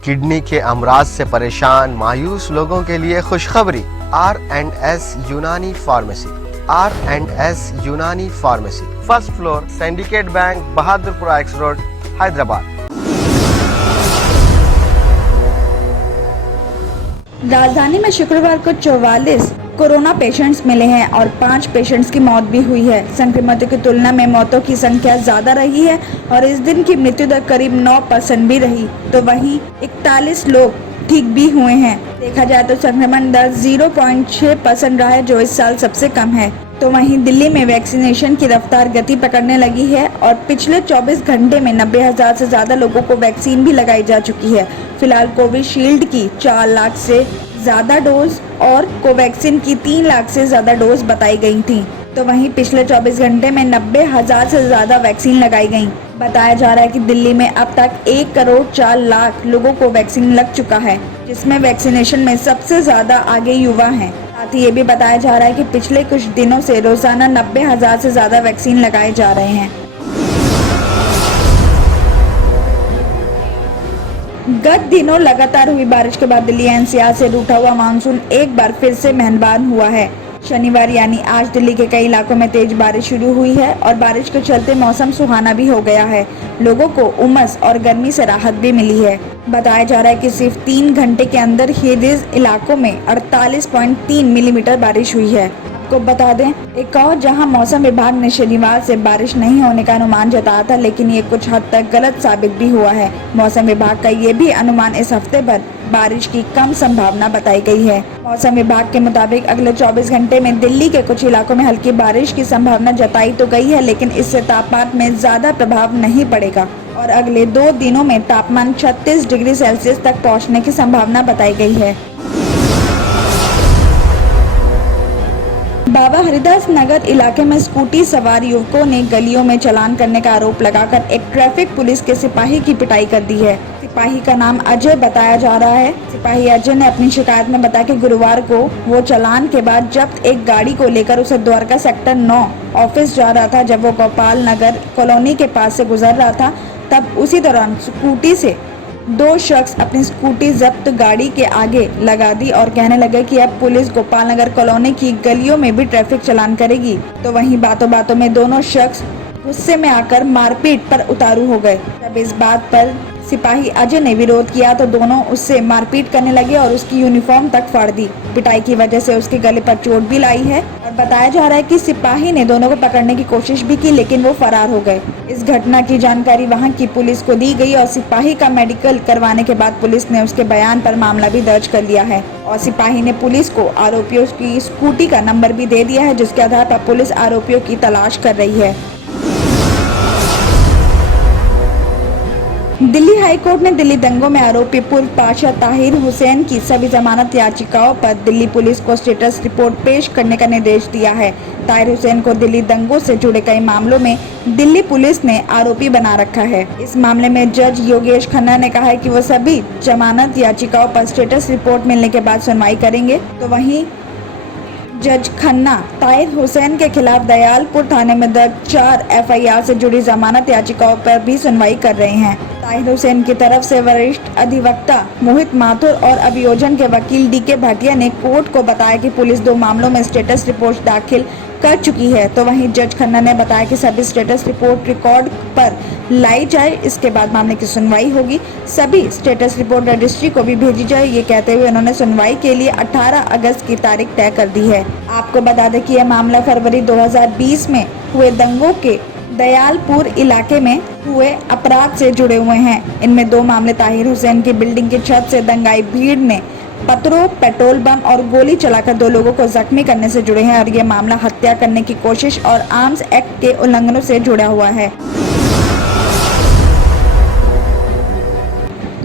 Kidney के अमराज से परेशान मायूस लोगों के लिए खुशखबरी। R&S यूनानी फार्मेसी। R&S यूनानी pharmacy, first floor, syndicate bank, Bahadurpura x road, Hyderabad. राजधानी में शुक्रवार को 44 कोरोना पेशेंट्स मिले हैं और 5 पेशेंट्स की मौत भी हुई है। संक्रमितों की तुलना में मौतों की संख्या ज्यादा रही है और इस दिन की मृत्यु दर करीब 9% भी रही, तो वहीं 41 लोग ठीक भी हुए हैं। देखा जाए तो संक्रमण दर 0.6% रहा है, जो इस साल सबसे कम है। तो वहीं दिल्ली में वैक्सीनेशन की रफ्तार गति पकड़ने लगी है और पिछले 24 घंटे में 90,000 से ज्यादा लोगों को वैक्सीन भी लगाई जा चुकी है। फिलहाल कोविशील्ड की 4 लाख से ज्यादा डोज और कोवैक्सीन की 3 लाख से ज्यादा डोज बताई गई थी। तो वहीं पिछले 24 घंटे में 90,000 से ज्यादा वैक्सीन लगाई गई। बताया जा रहा है कि दिल्ली में अब तक 1 करोड़ 4 लाख लोगों को वैक्सीन लग चुका है, जिसमें वैक्सीनेशन में सबसे ज्यादा आगे युवा हैं। साथ ही ये भी बताया जा रहा है कि पिछले कुछ दिनों से रोजाना 90,000 से ज्यादा वैक्सीन लगाए जा रहे हैं। गत दिनों लगातार हुई बारिश के बाद दिल्ली एनसीआर से रूठा हुआ मानसून एक बार फिर से मेहरबान हुआ है। शनिवार यानी आज दिल्ली के कई इलाकों में तेज बारिश शुरू हुई है और बारिश के चलते मौसम सुहाना भी हो गया है। लोगों को उमस और गर्मी से राहत भी मिली है। बताया जा रहा है कि सिर्फ 3 घंटे के अंदर हिल्स इलाकों में 48.3 मिलीमीटर बारिश हुई है। आपको बता दें, एक और जहां मौसम विभाग ने शनिवार से बारिश नहीं होने का अनुमान जताया था, लेकिन ये कुछ हद तक गलत साबित भी हुआ है। मौसम विभाग का ये भी अनुमान इस हफ्ते भर बारिश की कम संभावना बताई गई है। मौसम विभाग के मुताबिक अगले 24 घंटे में दिल्ली के कुछ इलाकों में हल्की बारिश की संभावना जताई तो गई है, लेकिन इससे तापमान में ज्यादा प्रभाव नहीं पड़ेगा और अगले 2 दिनों में तापमान 36 डिग्री सेल्सियस तक पहुंचने की संभावना बताई गई है। बाबा हरिदास नगर इलाके में स्कूटी सवार युवकों ने गलियों में चालान करने का आरोप लगाकर एक ट्रैफिक पुलिस के सिपाही की पिटाई कर दी है। सिपाही का नाम अजय बताया जा रहा है। सिपाही अजय ने अपनी शिकायत में बताया कि गुरुवार को वो चालान के बाद जब्त एक गाड़ी को लेकर उसे द्वारका सेक्टर 9 ऑफिस जा रहा था। जब वो गोपाल नगर कॉलोनी के पास से गुजर रहा था, तब उसी दौरान स्कूटी से 2 शख्स अपनी स्कूटी जब्त गाड़ी के आगे लगा दी और कहने लगे कि अब पुलिस गोपाल नगर कॉलोनी की गलियों में भी ट्रैफिक चालान करेगी। तो वहीं बातों बातों में दोनों शख्स गुस्से में आकर मारपीट पर उतारू हो गए। जब इस बात पर सिपाही अजय ने विरोध किया तो दोनों उससे मारपीट करने लगे और उसकी यूनिफॉर्म तक फाड़ दी। पिटाई की वजह से उसके गले पर चोट भी लाई है और बताया जा रहा है कि सिपाही ने दोनों को पकड़ने की कोशिश भी की, लेकिन वो फरार हो गए। इस घटना की जानकारी वहां की पुलिस को दी गई और सिपाही का मेडिकल करवाने के बाद पुलिस ने उसके बयान पर मामला भी दर्ज कर लिया है और सिपाही ने पुलिस को आरोपियों की स्कूटी का नंबर भी दे दिया है, जिसके आधार पर पुलिस आरोपियों की तलाश कर रही है। दिल्ली हाई कोर्ट ने दिल्ली दंगों में आरोपी पूर्व पाशा ताहिर हुसैन की सभी जमानत याचिकाओं पर दिल्ली पुलिस को स्टेटस रिपोर्ट पेश करने का निर्देश दिया है। ताहिर हुसैन को दिल्ली दंगों से जुड़े कई मामलों में दिल्ली पुलिस ने आरोपी बना रखा है। इस मामले में जज योगेश खन्ना ने कहा है कि वो सभी जमानत याचिकाओं पर स्टेटस रिपोर्ट मिलने के बाद सुनवाई करेंगे। तो वहीं जज खन्ना ताहिर हुसैन के खिलाफ दयालपुर थाने में दर्ज 4 FIR से जुड़ी जमानत याचिकाओं पर भी सुनवाई कर रहे हैं। ताहिर हुसैन की तरफ से वरिष्ठ अधिवक्ता मोहित माथुर और अभियोजन के वकील DK भाटिया ने कोर्ट को बताया कि पुलिस 2 मामलों में स्टेटस रिपोर्ट दाखिल कर चुकी है। तो वहीं जज खन्ना ने बताया कि सभी स्टेटस रिपोर्ट रिकॉर्ड पर लाई जाए, इसके बाद मामले की सुनवाई होगी। सभी स्टेटस रिपोर्ट रजिस्ट्री को भी भेजी जाए। ये कहते हुए उन्होंने सुनवाई के लिए 18 अगस्त की तारीख तय कर दी है। आपको बता दें कि यह मामला फरवरी 2020 में हुए दंगों के दयालपुर इलाके में हुए अपराध से जुड़े हुए हैं। इनमें 2 मामले ताहिर हुसैन की बिल्डिंग की छत से दंगाई भीड़ ने पत्थरों, पेट्रोल बम और गोली चलाकर 2 लोगों को जख्मी करने से जुड़े हैं और ये मामला हत्या करने की कोशिश और आर्म्स एक्ट के उल्लंघनों से जुड़ा हुआ है।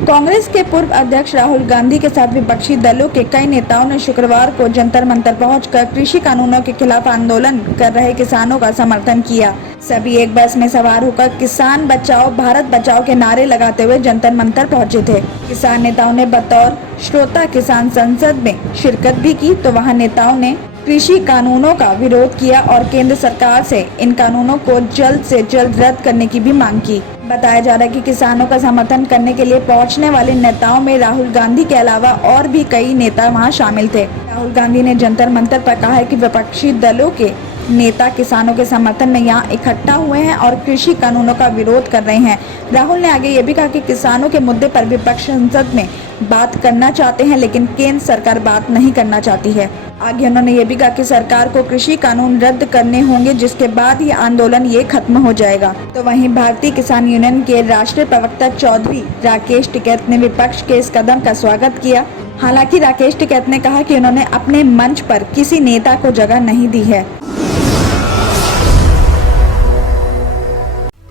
कांग्रेस के पूर्व अध्यक्ष राहुल गांधी के साथ विपक्षी दलों के कई नेताओं ने शुक्रवार को जंतर मंतर पहुंचकर कृषि कानूनों के खिलाफ आंदोलन कर रहे किसानों का समर्थन किया। सभी एक बस में सवार होकर किसान बचाओ भारत बचाओ के नारे लगाते हुए जंतर मंतर पहुंचे थे। किसान नेताओं ने बतौर श्रोता किसान संसद में शिरकत भी की। तो वहां नेताओं ने कृषि कानूनों का विरोध किया और केंद्र सरकार से इन कानूनों को जल्द से जल्द रद्द करने की भी मांग की। बताया जा रहा है कि किसानों का समर्थन करने के लिए पहुंचने वाले नेताओं में राहुल गांधी के अलावा और भी कई नेता वहां शामिल थे। राहुल गांधी ने जंतर मंतर पर कहा है कि विपक्षी दलों के नेता किसानों के समर्थन में यहां इकट्ठा हुए हैं और कृषि कानूनों का विरोध कर रहे हैं। राहुल ने आगे ये भी कहा कि किसानों के मुद्दे पर विपक्ष संसद में बात करना चाहते हैं, लेकिन केंद्र सरकार बात नहीं करना चाहती है। आगे उन्होंने ये भी कहा कि सरकार को कृषि कानून रद्द करने होंगे, जिसके बाद ये आंदोलन ये खत्म हो जाएगा। तो वहीं भारतीय किसान यूनियन के राष्ट्रीय प्रवक्ता चौधरी राकेश टिकैत ने विपक्ष के इस कदम का स्वागत किया। हालांकि राकेश टिकैत ने कहा कि उन्होंने अपने मंच पर किसी नेता को जगह नहीं दी है।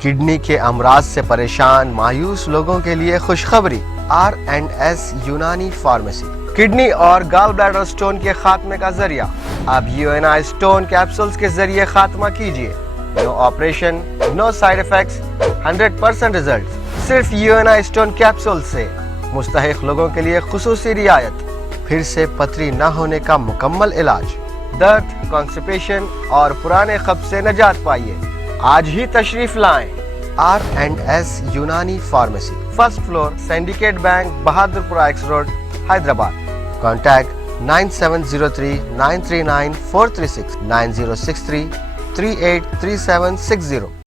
किडनी के अमराज से परेशान मायूस लोगों के लिए खुशखबरी। R&S यूनानी फार्मेसी किडनी और गॉल ब्लैडर स्टोन के खात्मे का जरिया। अब UNI स्टोन कैप्सूल्स के जरिए खात्मा कीजिए। No operation, no side effects, 100% result. सिर्फ UNI स्टोन कैप्सूल से मुस्तहिक लोगों के लिए खुसूसी रियायत। फिर से पथरी न होने का मुकम्मल इलाज। दर्द, कॉन्स्टिपेशन और पुराने कब्ज से निजात पाइए। आज ही तशरीफ लाएं। R&S यूनानी pharmacy, first floor, syndicate bank, Bahadurpura x road, Hyderabad. Contact 9703 939 436 9063 383760।